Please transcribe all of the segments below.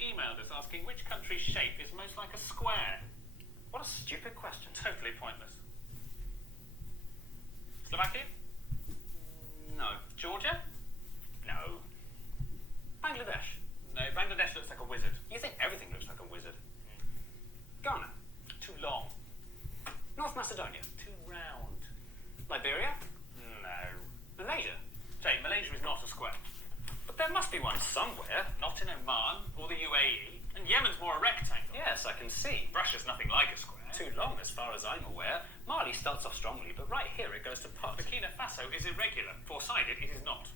emailed us asking which country's shape is most like a square. What a stupid question. Totally pointless. Slovakia? No. Georgia? No. Bangladesh? No, Bangladesh looks like a wizard. You think everything looks like a wizard. Ghana? Too long. North Macedonia? Too round. Liberia? No. Malaysia? Jay, Malaysia is not a square. But there must be one somewhere. Not in Oman or the UAE. And Yemen's more a rectangle. Yes, I can see. Russia's nothing like a square. Too long as far as I'm aware. Mali starts off strongly, but right here it goes to pot. Burkina Faso is irregular. Four-sided, it is not.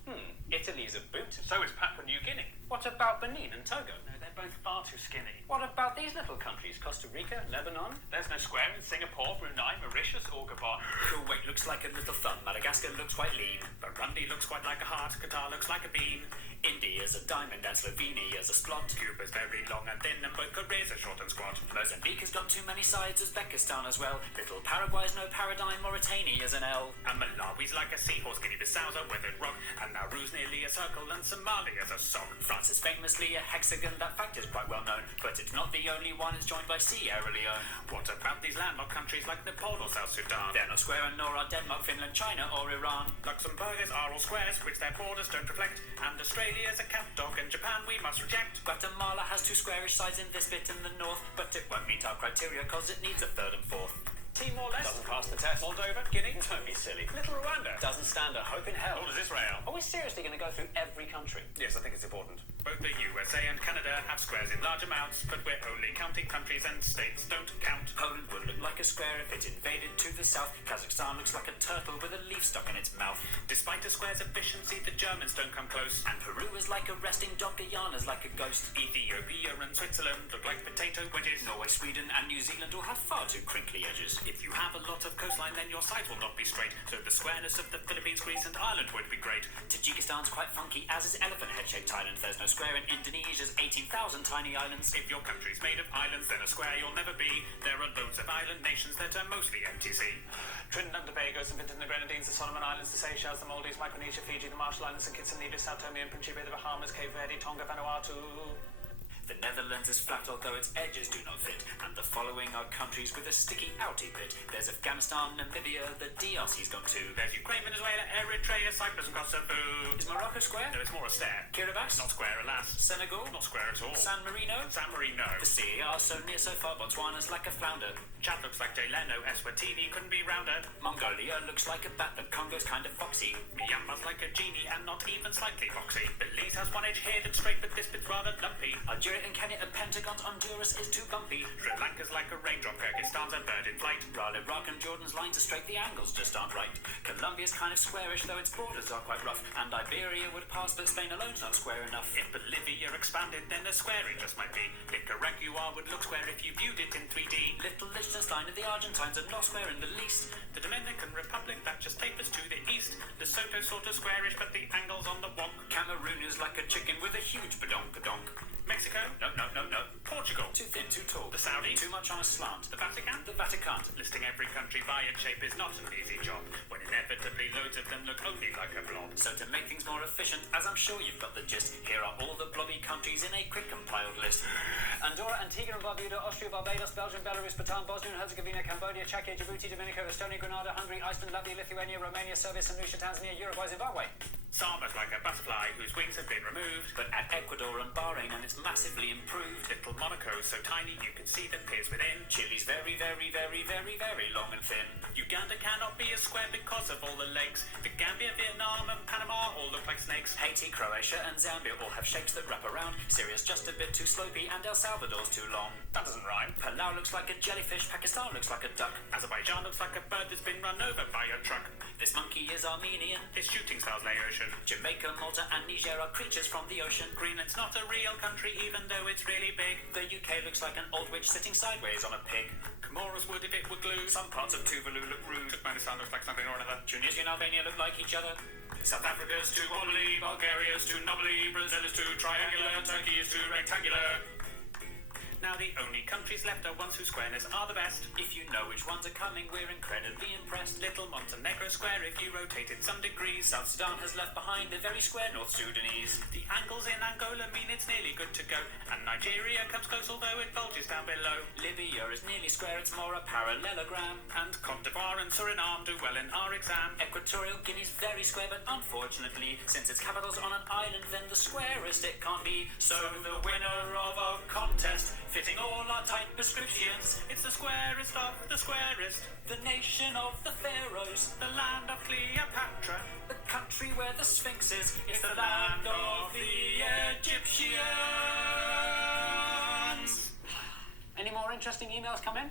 Italy's a boot. So is Papua New Guinea. What about Benin and Togo? No, they're both far too skinny. What about these little countries? Costa Rica, Lebanon? There's no square in Singapore, Brunei, Mauritius or Gabon. Kuwait looks like a little thumb. Madagascar looks quite lean. Burundi looks quite like a heart. Qatar looks like a bean. India's a diamond and Slovenia's a splot. Cuba's very long and thin and both Koreas are short and squat. Mozambique has got too many sides, Uzbekistan as well. Little Paraguay's no paradigm, Mauritania's an L. And Malawi's like a seahorse, Guinea-Bissau's a weathered rock. And Nauru's nearly a circle and Somalia's a sock. France is famously a hexagon, that fact is quite well known. But it's not the only one, it's joined by Sierra Leone. What about these landlocked countries like Nepal or South Sudan? They're not square and nor are Denmark, Finland, China or Iran. Luxembourg's are all squares, which their borders don't reflect. And Australia's a cat dog and Japan we must reject. Guatemala has two squarish sides in this bit in the north, but it won't meet our criteria cause it needs a third and fourth. Timor-Leste Doesn't pass the test. Moldova, Guinea, don't be silly. Little Rwanda doesn't stand a hope in hell. What is Israel? Are we seriously going to go through every country? Yes, I think it's important. Both the USA and Canada have squares in large amounts, but we're only counting countries and states don't count. Poland would look like a square if it invaded to the south. Kazakhstan looks like a turtle with a leaf stuck in its mouth. Despite a square's efficiency, the Germans don't come close. And Peru is like a resting dog, Guyana's like a ghost. Ethiopia and Switzerland look like potato wedges. Norway, Sweden and New Zealand all have far too crinkly edges. If you have a lot of coastline, then your side will not be straight. So the squareness of the Philippines, Greece and Ireland would be great. Tajikistan's quite funky, as is elephant head-shaped Thailand. There's no square in Indonesia's 18,000 tiny islands. If your country's made of islands, then a square you'll never be. There are loads of island nations that are mostly MTC. Trinidad and Tobago, St. Vincent and the Grenadines, the Solomon Islands, the Seychelles, the Maldives, Micronesia, Fiji, the Marshall Islands, St. Kitts and Nevis, Sao Tome and Principe, the Bahamas, Cape Verde, Tonga, Vanuatu. The Netherlands is flat, although its edges do not fit. And the following are countries with a sticky outy bit. There's Afghanistan, Namibia, the DRC's got two. There's Ukraine, Venezuela, Eritrea, Cyprus and Kosovo. Is Morocco square? No, it's more a stare. Kiribati? Not square, alas. Senegal? Not square at all. San Marino? San Marino. The CER, so near, so far. Botswana's like a flounder. Chad looks like Jay Leno. Eswatini couldn't be rounder. Mongolia looks like a bat. The Congo's kind of foxy. Myanmar's like a genie and not even slightly foxy. Belize has one edge here that's straight, but this bit's rather lumpy. Algeria and Kenya are Pentagon's. Honduras is too bumpy. Sri Lanka's like a raindrop. Kyrgyzstan's a bird in flight. While Iraq and Jordan's lines are straight, the angles just aren't right. Colombia's kind of squarish, though its borders are quite rough. And Iberia would pass, but Spain alone's not square enough. If Bolivia expanded, then a square it just might be. Nicaragua would look square if you viewed it in 3D. Little Liechtenstein and the Argentines are not square in the least. The Dominican Republic, that just tapers to the east. Lesotho sort of squarish, but the angle's on the wonk. Cameroon is like a chicken with a huge badonk-a-donk. Mexico? No. Portugal? Too thin, too tall. The Saudi? Too much on a slant. The Vatican? The Vatican. Listing every country by its shape is not an easy job, when inevitably loads of them look only like a blob. So to make things more efficient, as I'm sure you've got the gist, here are all the blobby countries in a quick compiled list. Andorra, Antigua and Barbuda, Austria, Barbados, Belgium, Belarus, Bhutan, Bosnia and Herzegovina, Cambodia, Czechia, Djibouti, Dominica, Estonia, Grenada, Hungary, Iceland, Latvia, Lithuania, Romania, Serbia, St. Lucia, Tanzania, Uruguay, Zimbabwe. Sama's like a butterfly whose wings have been removed. But at Ecuador and Bahrain, and it's massively improved. Little Monaco's so tiny you can see the piers within. Chile's very, very, very, very, very long and thin. Uganda cannot be a square because of all the legs. The Gambia, Vietnam and Panama all look like snakes. Haiti, Croatia and Zambia all have shapes that wrap around. Syria's just a bit too slopey and El Salvador's too long. That doesn't rhyme. Palau looks like a jellyfish, Pakistan looks like a duck. Azerbaijan looks like a bird that's been run over by a truck. This monkey is Armenian. His shooting stars Laotian. Jamaica, Malta and Niger are creatures from the ocean. Greenland's not a real country even though it's really big. The UK looks like an old witch sitting sideways on a pig. Comoros would if it were glue. Some parts of Tuvalu look rude. Turkmenistan looks like something or another. Tunisia and Albania look like each other. South Africa's too wobbly, Bulgaria's too knobbly, Brazil is too triangular, Turkey is too rectangular. Now the only countries left are ones whose squareness are the best. If you know which ones are coming, we're incredibly impressed. Little Montenegro square if you rotate it some degrees. South Sudan has left behind a very square North Sudanese. The angles in Angola mean it's nearly good to go. And Nigeria comes close although it bulges down below. Libya is nearly square, it's more a parallelogram. And Cote d'Ivoire and Suriname do well in our exam. Equatorial Guinea's very square, but unfortunately, since its capital's on an island, then the squarest it can't be. So the winner of a contest, fitting all our tight prescriptions, it's the squarest of the squarest. The nation of the pharaohs, The land of Cleopatra, the country where the Sphinx is. it's the land of the Egyptians. Any more interesting emails come in?